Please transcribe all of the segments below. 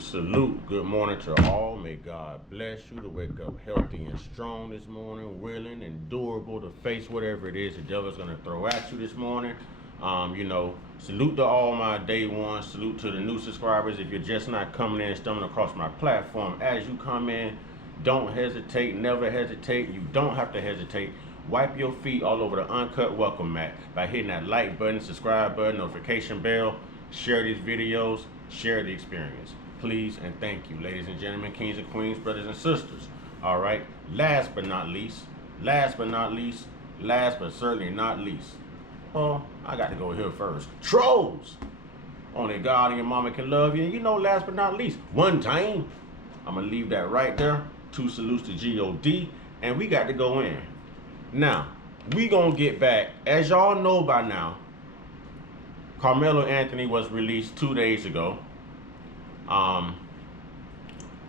Salute. Good morning to all. May God bless you to wake up healthy and strong this morning, willing and durable to face whatever it is the devil's going to throw at you this morning. Salute to all my day ones. Salute to the new subscribers. If you're just not coming in and stumbling across my platform, as you come in, don't hesitate. Never hesitate. You don't have to hesitate. Wipe your feet all over the Uncut welcome mat by hitting that like button, subscribe button, notification bell. Share these videos. Share the experience. Please and thank you, ladies and gentlemen, kings and queens, brothers and sisters. All right. Last but certainly not least. Well, I got to go here first. Trolls. Only God and your mama can love you. And last but not least, one time. I'm going to leave that right there. Two salutes to G-O-D. And we got to go in. Now, we going to get back. As y'all know by now, Karmelo Anthony was released 2 days ago on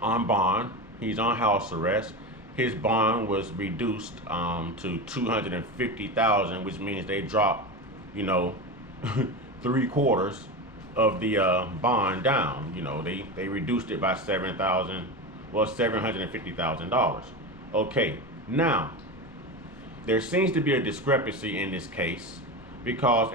bond. He's on house arrest. His bond was reduced to $250,000, which means they dropped, 3/4 of the bond down. They reduced it by $750,000. Okay, now there seems to be a discrepancy in this case because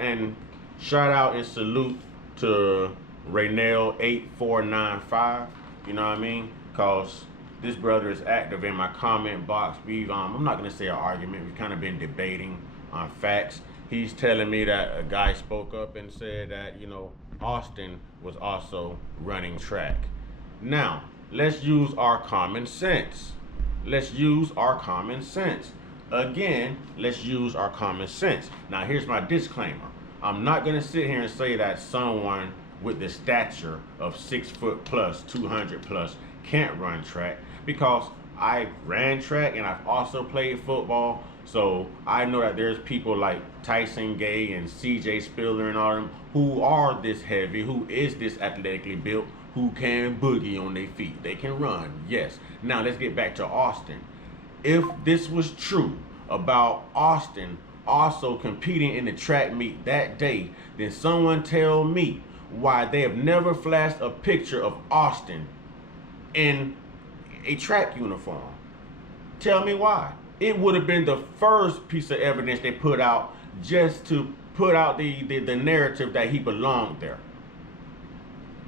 shout out and salute to Raynell 8495. You know what I mean? Because this brother is active in my comment box. I'm not gonna say an argument. We've kind of been debating on facts. He's telling me that a guy spoke up and said that Austin was also running track. Now let's use our common sense. Again, let's use our common sense. Now here's my disclaimer. I'm not going to sit here and say that someone with the stature of 6 foot plus, 200 plus can't run track, because I ran track and I've also played football. So I know that there's people like Tyson Gay and CJ Spiller and all them who are this heavy, who is this athletically built, who can boogie on their feet. They can run, yes. Now let's get back to Austin. If this was true about Austin also competing in the track meet that day, then someone tell me why they have never flashed a picture of Austin in a track uniform. Tell me why. It would have been the first piece of evidence they put out, just to put out the narrative that he belonged there.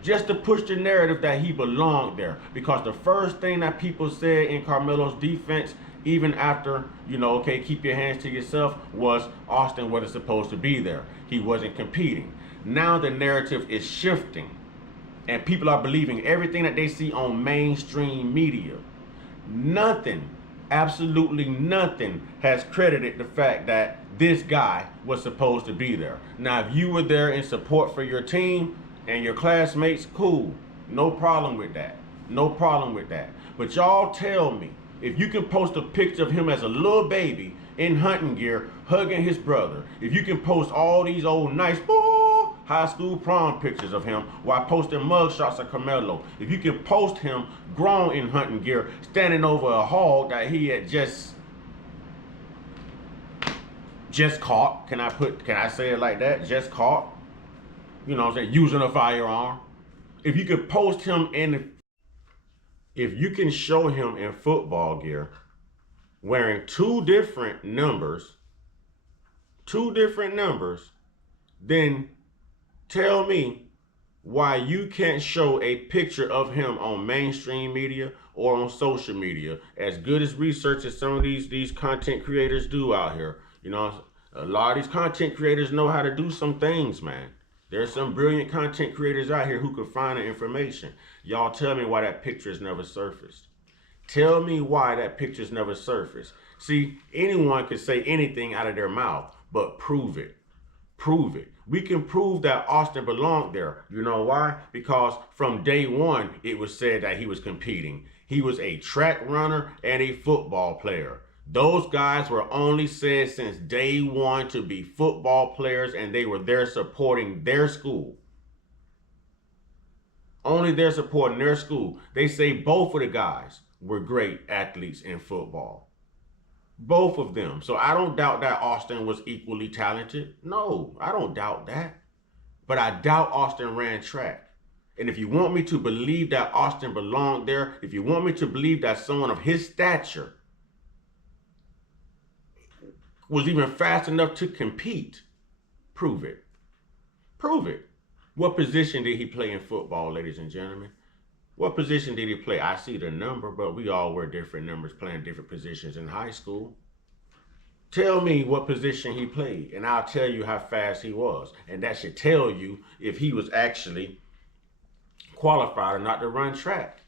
Just to push the narrative that he belonged there. Because the first thing that people said in Karmelo's defense, even after, okay, keep your hands to yourself, was Austin wasn't supposed to be there. He wasn't competing. Now the narrative is shifting, and people are believing everything that they see on mainstream media. Nothing, absolutely nothing, has credited the fact that this guy was supposed to be there. Now, if you were there in support for your team and your classmates, cool. No problem with that. But y'all tell me, if you can post a picture of him as a little baby in hunting gear hugging his brother, if you can post all these old nice high school prom pictures of him while posting mug shots of Karmelo, if you can post him grown in hunting gear standing over a hog that he had just caught, can I say it like that? Just caught, using a firearm. If you could post him if you can show him in football gear wearing two different numbers, then tell me why you can't show a picture of him on mainstream media or on social media. As good as research as some of these content creators do out here, a lot of these content creators know how to do some things, man. There's some brilliant content creators out here who can find the information. Y'all tell me why that picture has never surfaced. Tell me why that picture's never surfaced. See, anyone can say anything out of their mouth, but prove it. We can prove that Austin belonged there. You know why? Because from day one, it was said that he was competing. He was a track runner and a football player. Those guys were only said since day one to be football players, and they were there supporting their school. Only there supporting their school. They say both of the guys were great athletes in football. Both of them. So I don't doubt that Austin was equally talented. No, I don't doubt that. But I doubt Austin ran track. And if you want me to believe that Austin belonged there, if you want me to believe that someone of his stature was even fast enough to compete, prove it. Prove it. What position did he play in football, ladies and gentlemen? What position did he play? I see the number, but we all wear different numbers playing different positions in high school. Tell me what position he played, and I'll tell you how fast he was. And that should tell you if he was actually qualified or not to run track.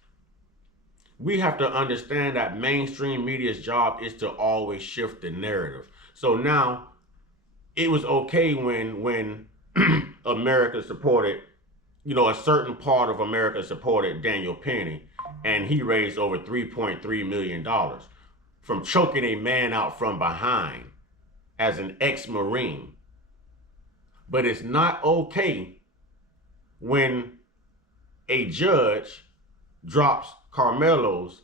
We have to understand that mainstream media's job is to always shift the narrative. So now, it was okay when America supported, a certain part of America supported Daniel Penny, and he raised over $3.3 million from choking a man out from behind as an ex-Marine. But it's not okay when a judge drops Karmelo's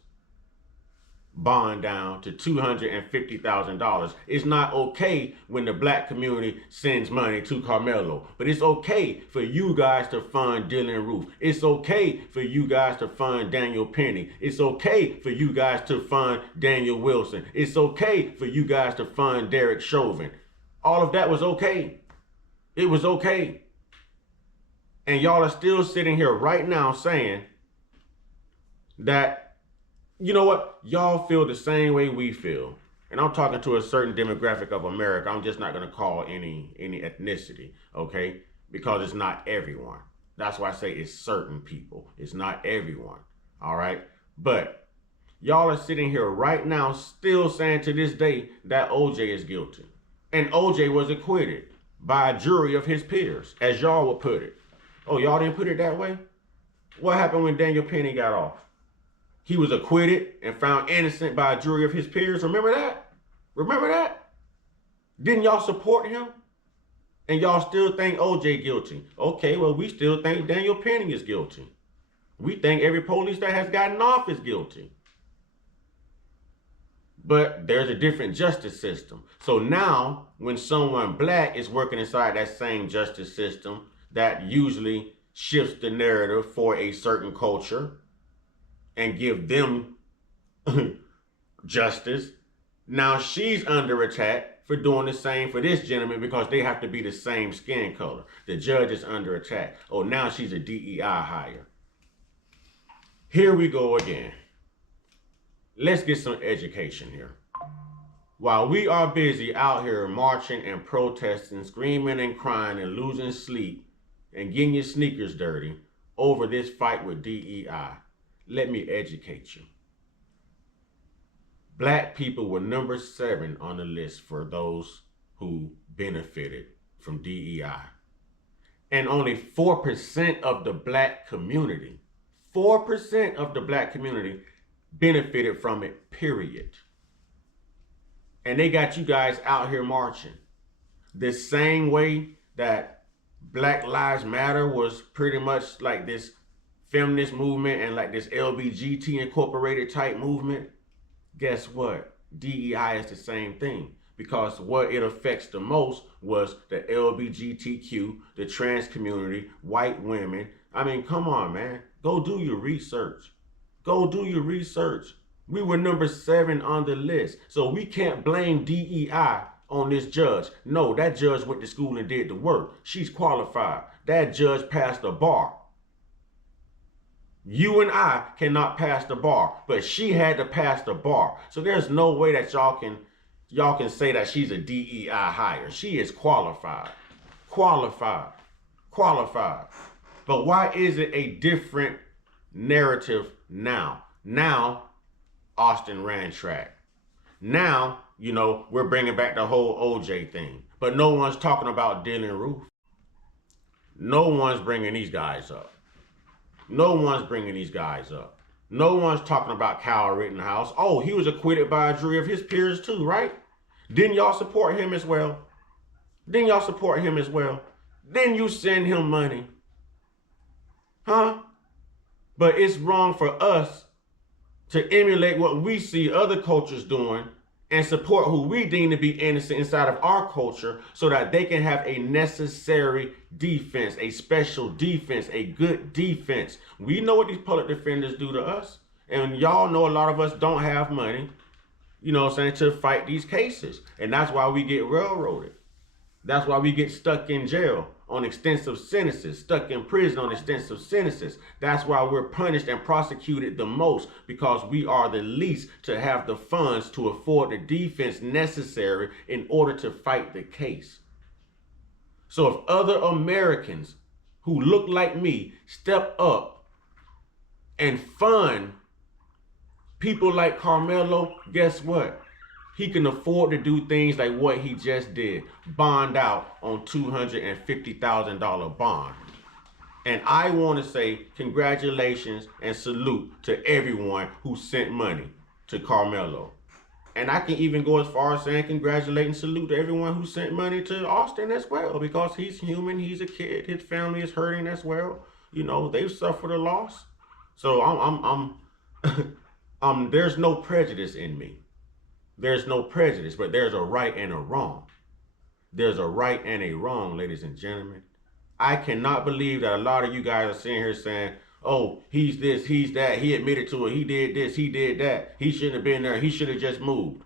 bond down to $250,000. It's not okay when the black community sends money to Karmelo, but it's okay for you guys to fund Dylan Roof. It's okay for you guys to fund Daniel Penny. It's okay for you guys to fund Daniel Wilson. It's okay for you guys to fund Derek Chauvin. All of that was okay. It was okay. And y'all are still sitting here right now saying that, you know what? Y'all feel the same way we feel. And I'm talking to a certain demographic of America. I'm just not going to call any ethnicity, okay? Because it's not everyone. That's why I say it's certain people. It's not everyone, all right? But y'all are sitting here right now still saying to this day that OJ is guilty. And OJ was acquitted by a jury of his peers, as y'all would put it. Oh, y'all didn't put it that way? What happened when Daniel Penny got off? He was acquitted and found innocent by a jury of his peers. Remember that? Remember that? Didn't y'all support him? And y'all still think OJ guilty. Okay, well, we still think Daniel Penny is guilty. We think every police that has gotten off is guilty. But there's a different justice system. So now, when someone black is working inside that same justice system, that usually shifts the narrative for a certain culture and give them justice. Now she's under attack for doing the same for this gentleman because they have to be the same skin color. The judge is under attack. Oh, now she's a DEI hire. Here we go again. Let's get some education here. While we are busy out here marching and protesting, screaming and crying and losing sleep and getting your sneakers dirty over this fight with DEI, let me educate you. Black people were number 7 on the list for those who benefited from DEI. And only 4% of the black community, 4% of the black community benefited from it, period. And they got you guys out here marching. The same way that Black Lives Matter was pretty much like this feminist movement and like this LBGT incorporated type movement, guess what? DEI is the same thing, because what it affects the most was the LBGTQ, the trans community, white women. I mean, come on, man. Go do your research. Go do your research. We were number 7 on the list. So we can't blame DEI on this judge. No, that judge went to school and did the work. She's qualified. That judge passed the bar. You and I cannot pass the bar, but she had to pass the bar. So there's no way that y'all can say that she's a DEI hire. She is qualified. Qualified. Qualified. But why is it a different narrative now? Now, Austin ran track. Now, we're bringing back the whole OJ thing. But no one's talking about Dylan Roof. No one's bringing these guys up. No one's bringing these guys up. No one's talking about Kyle Rittenhouse. Oh, he was acquitted by a jury of his peers too, right? Didn't y'all support him as well? Didn't y'all support him as well? Didn't you send him money? Huh? But it's wrong for us to emulate what we see other cultures doing and support who we deem to be innocent inside of our culture so that they can have a necessary defense, a special defense, a good defense. We know what these public defenders do to us. And y'all know a lot of us don't have money, you know what I'm saying, to fight these cases. And that's why we get railroaded. That's why we get stuck in jail on extensive sentences, stuck in prison on extensive sentences. That's why we're punished and prosecuted the most, because we are the least to have the funds to afford the defense necessary in order to fight the case. So if other Americans who look like me step up and fund people like Karmelo, guess what? He can afford to do things like what he just did, bond out on $250,000 bond. And I want to say congratulations and salute to everyone who sent money to Karmelo. And I can even go as far as saying congratulate and salute to everyone who sent money to Austin as well, because he's human, he's a kid, his family is hurting as well. You know, they've suffered a loss. So there's no prejudice in me. There's no prejudice, but there's a right and a wrong. There's a right and a wrong, ladies and gentlemen. I cannot believe that a lot of you guys are sitting here saying, oh, he's this, he's that, he admitted to it, he did this, he did that, he shouldn't have been there, he should have just moved.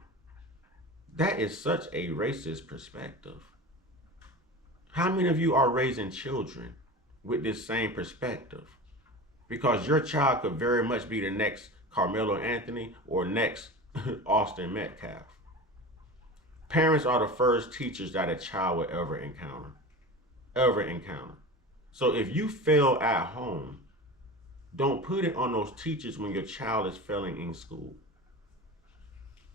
That is such a racist perspective. How many of you are raising children with this same perspective? Because your child could very much be the next Carmelo Anthony or next Austin Metcalf. Parents are the first teachers that a child will ever encounter. So if you fail at home, don't put it on those teachers when your child is failing in school.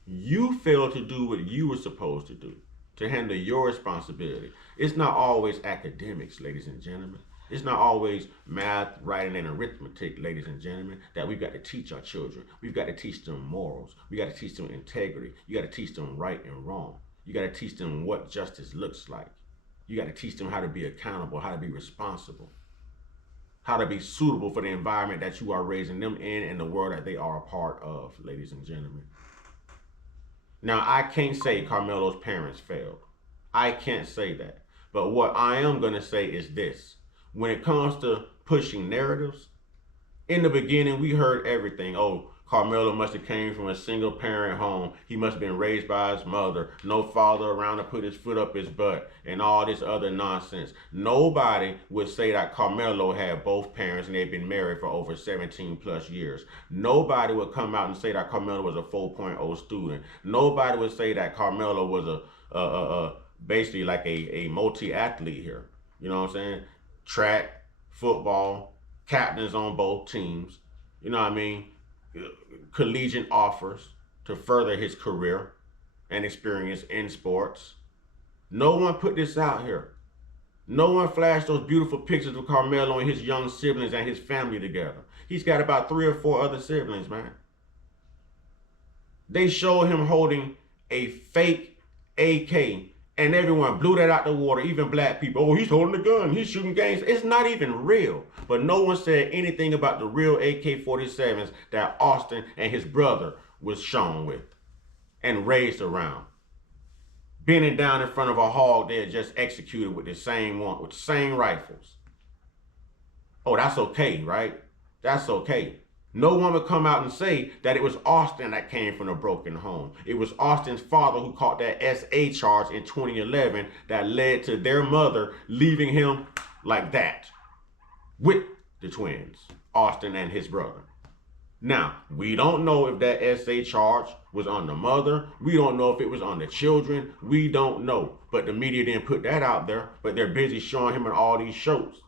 You failed to do what you were supposed to do, to handle your responsibility. It's not always academics, ladies and gentlemen. It's not always math, writing, and arithmetic, ladies and gentlemen, that we've got to teach our children. We've got to teach them morals. We got to teach them integrity. You got to teach them right and wrong. You got to teach them what justice looks like. You got to teach them how to be accountable, how to be responsible, how to be suitable for the environment that you are raising them in and the world that they are a part of, ladies and gentlemen. Now, I can't say Carmelo's parents failed. I can't say that. But what I am going to say is this. When it comes to pushing narratives, in the beginning, we heard everything. Oh, Karmelo must have came from a single parent home. He must have been raised by his mother. No father around to put his foot up his butt and all this other nonsense. Nobody would say that Karmelo had both parents and they'd been married for over 17 plus years. Nobody would come out and say that Karmelo was a 4.0 student. Nobody would say that Karmelo was basically like a multi-athlete here. You know what I'm saying? Track, football, captains on both teams, you know what I mean? Collegiate offers to further his career and experience in sports. No one put this out here. No one flashed those beautiful pictures of Karmelo and his young siblings and his family together. He's got about 3 or 4 other siblings, man. They showed him holding a fake AK, and everyone blew that out the water, even black people. Oh, he's holding a gun, he's shooting games. It's not even real. But no one said anything about the real AK-47s that Austin and his brother was shown with and raised around. Bending down in front of a hog they had just executed with the same one, with the same rifles. Oh, that's okay, right? That's okay. No one would come out and say that it was Austin that came from a broken home. It was Austin's father who caught that SA charge in 2011 that led to their mother leaving him like that with the twins, Austin and his brother. Now, we don't know if that SA charge was on the mother. We don't know if it was on the children. We don't know. But the media didn't put that out there. But they're busy showing him in all these shirts.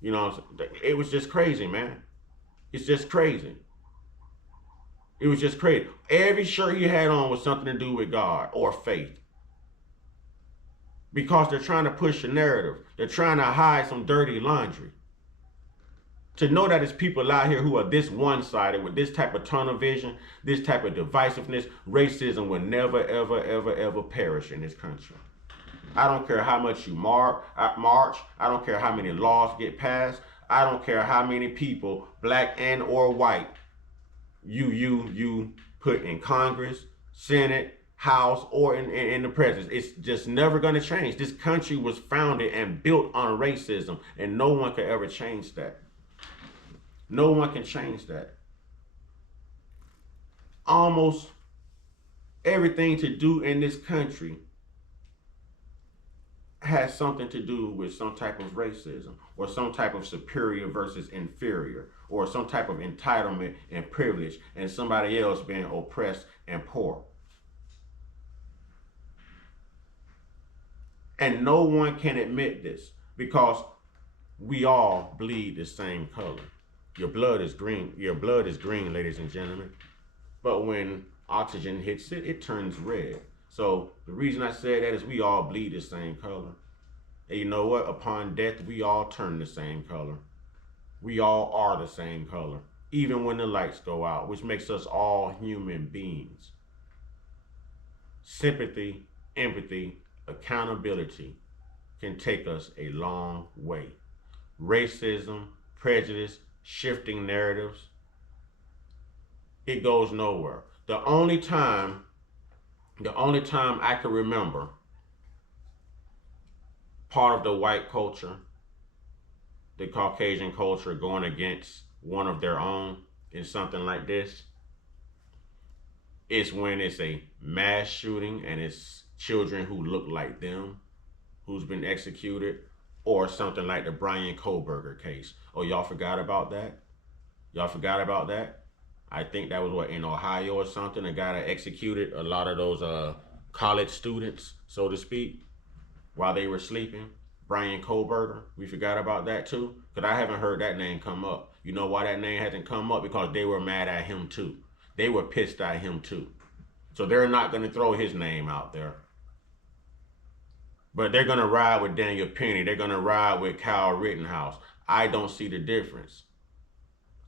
You know, it was just crazy, man. It's just crazy. It was just crazy. Every shirt he had on was something to do with God or faith. Because they're trying to push a narrative. They're trying to hide some dirty laundry. To know that there's people out here who are this one-sided with this type of tunnel vision, this type of divisiveness, racism will never, ever, ever, ever perish in this country. I don't care how much you march. I don't care how many laws get passed. I don't care how many people, black and or white, you put in Congress, Senate, House, or in the president. It's just never going to change. This country was founded and built on racism, and no one could ever change that. No one can change that. Almost everything to do in this country has something to do with some type of racism or some type of superior versus inferior or some type of entitlement and privilege and somebody else being oppressed and poor. And no one can admit this because we all bleed the same color. Your blood is green. Your blood is green, ladies and gentlemen. But when oxygen hits it, it turns red. So the reason I said that is we all bleed the same color. And you know what? Upon death, we all turn the same color. We all are the same color, even when the lights go out, which makes us all human beings. Sympathy, empathy, accountability can take us a long way. Racism, prejudice, shifting narratives, it goes nowhere. The only time I can remember part of the white culture, the Caucasian culture going against one of their own in something like this is when it's a mass shooting and it's children who look like them who's been executed, or something like the Brian Koberger case. Oh, y'all forgot about that? Y'all forgot about that? I think that was what, in Ohio or something, a guy that executed a lot of those college students, so to speak, while they were sleeping. Brian Koberger, we forgot about that too? Because I haven't heard that name come up. You know why that name hasn't come up? Because they were mad at him too. They were pissed at him too. So they're not going to throw his name out there. But they're going to ride with Daniel Penny. They're going to ride with Kyle Rittenhouse. I don't see the difference.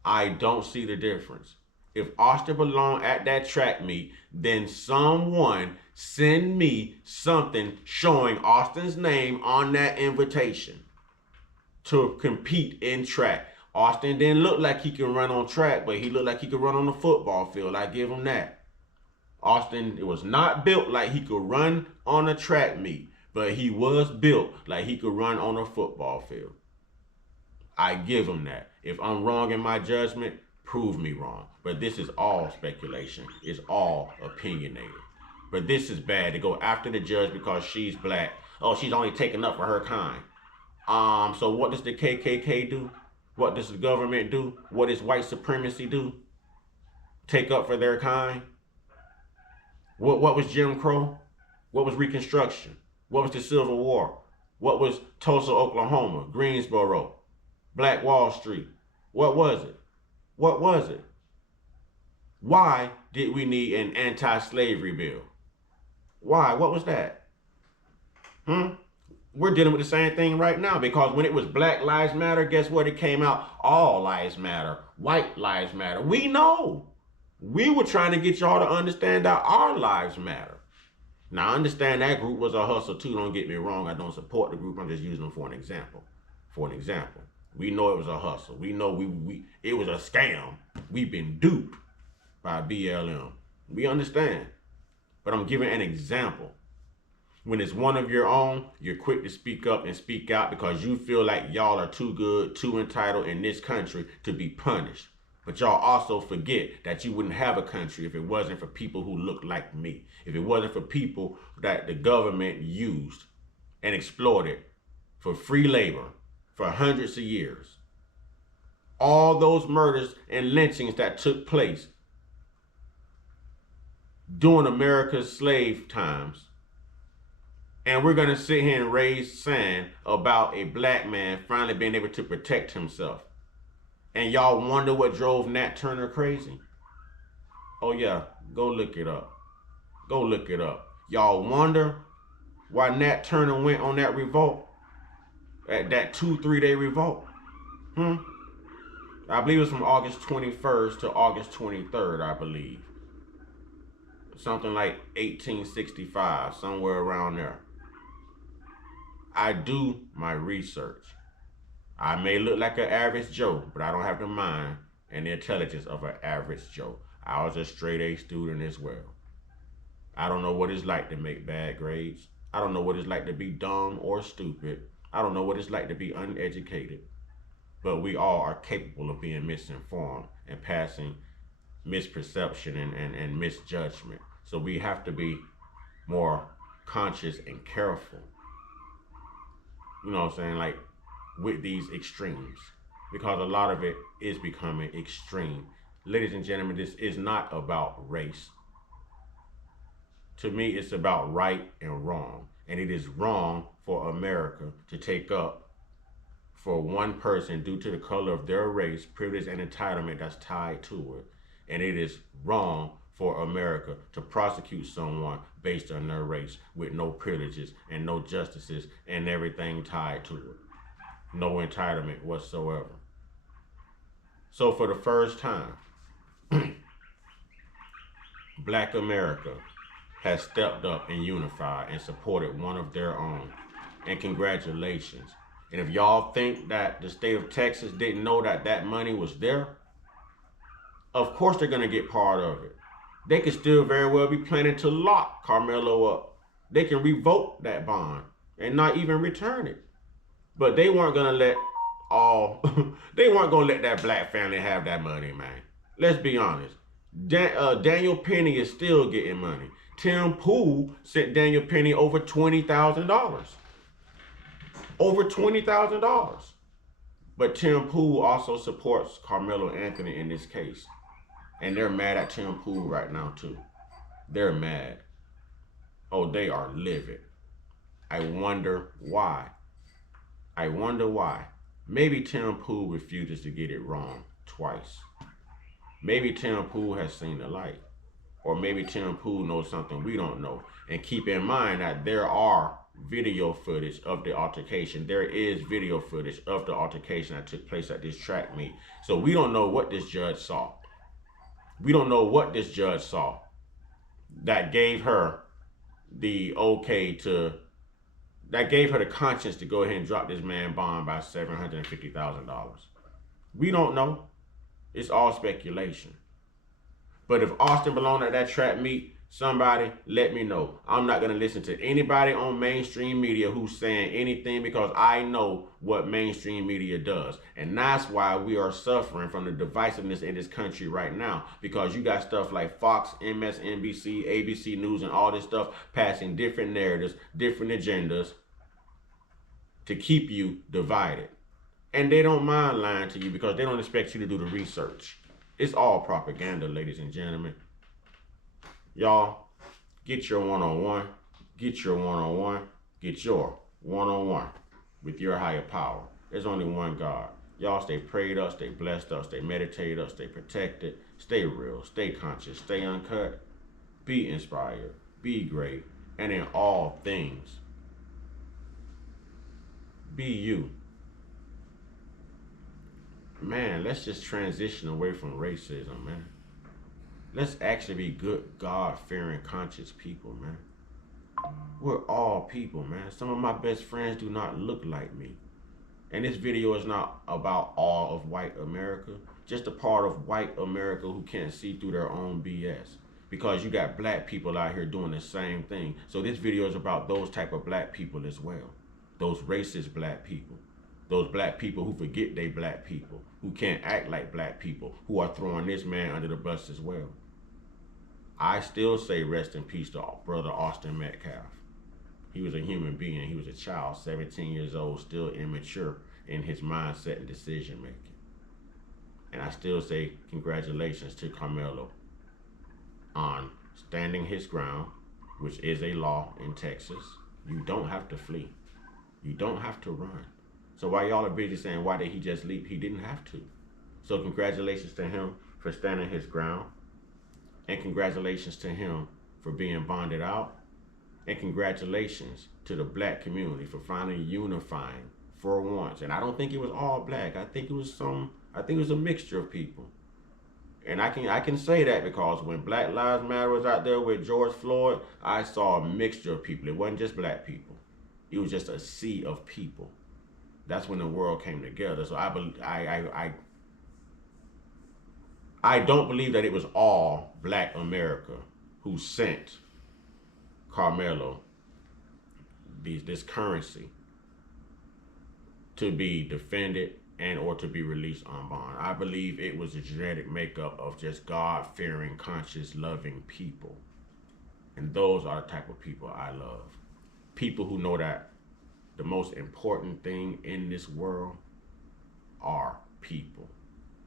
I don't see the difference. If Austin belonged at that track meet, then someone send me something showing Austin's name on that invitation to compete in track. Austin didn't look like he can run on track, but he looked like he could run on the football field. I give him that. Austin, it was not built like he could run on a track meet, but he was built like he could run on a football field. I give him that. If I'm wrong in my judgment, prove me wrong. But this is all speculation. It's all opinionated. But this is bad to go after the judge because she's black. Oh, she's only taking up for her kind. So what does the KKK do? What does the government do? What does white supremacy do? Take up for their kind? What was Jim Crow? What was Reconstruction? What was the Civil War? What was Tulsa, Oklahoma? Greensboro? Black Wall Street? What was it? What was it? Why did we need an anti-slavery bill? Why? What was that? We're dealing with the same thing right now because when it was Black Lives Matter, guess what? It came out all lives matter. White lives matter. We know. We were trying to get y'all to understand that our lives matter. Now, I understand that group was a hustle too. Don't get me wrong. I don't support the group. I'm just using them for an example. We know it was a hustle. We know it was a scam. We've been duped by BLM. We understand. But I'm giving an example. When it's one of your own, you're quick to speak up and speak out because you feel like y'all are too good, too entitled in this country to be punished. But y'all also forget that you wouldn't have a country if it wasn't for people who look like me. If it wasn't for people that the government used and exploited for free labor for hundreds of years. All those murders and lynchings that took place during America's slave times. And we're going to sit here and raise sand about a black man finally being able to protect himself. And y'all wonder what drove Nat Turner crazy? Oh yeah, go look it up. Go look it up. Y'all wonder why Nat Turner went on that revolt? That 2-3 day revolt? I believe it was from August 21st to August 23rd, I believe. Something like 1865, somewhere around there. I do my research. I may look like an average Joe, but I don't have the mind and the intelligence of an average Joe. I was a straight A student as well. I don't know what it's like to make bad grades. I don't know what it's like to be dumb or stupid. I don't know what it's like to be uneducated. But we all are capable of being misinformed and passing misperception and misjudgment. So we have to be more conscious and careful, you know what I'm saying, like with these extremes, because a lot of it is becoming extreme. Ladies and gentlemen, this is not about race. To me, it's about right and wrong. And it is wrong for America to take up for one person due to the color of their race, privilege, and entitlement that's tied to it. And it is wrong for America to prosecute someone based on their race with no privileges and no justices and everything tied to it. No entitlement whatsoever. So for the first time, Black America has stepped up and unified and supported one of their own. And congratulations. And if y'all think that the state of Texas didn't know that that money was there, of course they're going to get part of it. They could still very well be planning to lock Karmelo up. They can revoke that bond and not even return it. But they weren't going to let they weren't going to let that black family have that money, man. Let's be honest. Daniel Penny is still getting money. Tim Pool sent Daniel Penny over $20,000. Over $20,000. But Tim Pool also supports Carmelo Anthony in this case. And they're mad at Tim Pool right now too. They're mad. Oh, they are livid. I wonder why. I wonder why. Maybe Tim Pool refuses to get it wrong twice. Maybe Tim Pool has seen the light. Or maybe Tim Pool knows something we don't know. And keep in mind that there are video footage of the altercation. There is video footage of the altercation that took place at this track meet. So we don't know what this judge saw. We don't know what this judge saw that gave her the okay to, that gave her the conscience to go ahead and drop this man bond by $750,000. We don't know. It's all speculation. But if Austin belonged at that track meet, somebody let me know. I'm not going to listen to anybody on mainstream media who's saying anything, because I know what mainstream media does. And that's why we are suffering from the divisiveness in this country right now, because you got stuff like Fox, MSNBC, ABC News, and all this stuff passing different narratives, different agendas to keep you divided. And they don't mind lying to you because they don't expect you to do the research. It's all propaganda, ladies and gentlemen. Y'all, get your one-on-one, get your one-on-one, get your one-on-one with your higher power. There's only one God. Y'all stay prayed up, stay blessed up, stay meditated up, stay protected, stay real, stay conscious, stay uncut, be inspired, be great, and in all things, be you. Man, let's just transition away from racism, man. Let's actually be good, God-fearing, conscious people, man. We're all people, man. Some of my best friends do not look like me. And this video is not about all of white America, just a part of white America who can't see through their own BS. Because you got black people out here doing the same thing. So this video is about those type of black people as well. Those racist black people. Those black people who forget they black people, who can't act like black people, who are throwing this man under the bus as well. I still say rest in peace to brother Austin Metcalf. He was a human being. He was a child, 17 years old, still immature in his mindset and decision making. And I still say congratulations to Karmelo on standing his ground, which is a law in Texas. You don't have to flee. You don't have to run. So while y'all are busy saying, why did he just leap? He didn't have to. So congratulations to him for standing his ground. And congratulations to him for being bonded out. And congratulations to the black community for finally unifying for once. And I don't think it was all black. I think it was a mixture of people. And I can say that because when Black Lives Matter was out there with George Floyd, I saw a mixture of people. It wasn't just black people. It was just a sea of people. That's when the world came together. So I don't believe that it was all black America who sent Karmelo this currency to be defended and or to be released on bond. I believe it was a genetic makeup of just God-fearing, conscious, loving people. And those are the type of people I love. People who know that the most important thing in this world are people.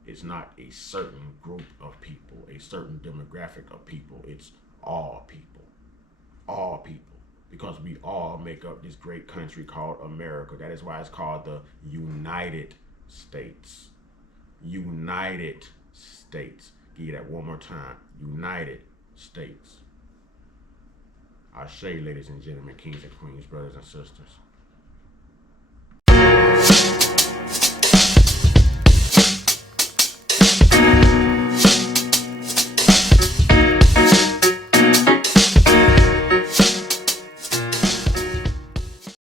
It's not a certain group of people, a certain demographic of people. It's all people. All people. Because we all make up this great country called America. That is why it's called the United States. United States. Give you that one more time. United States. Ashe, ladies and gentlemen, kings and queens, brothers and sisters.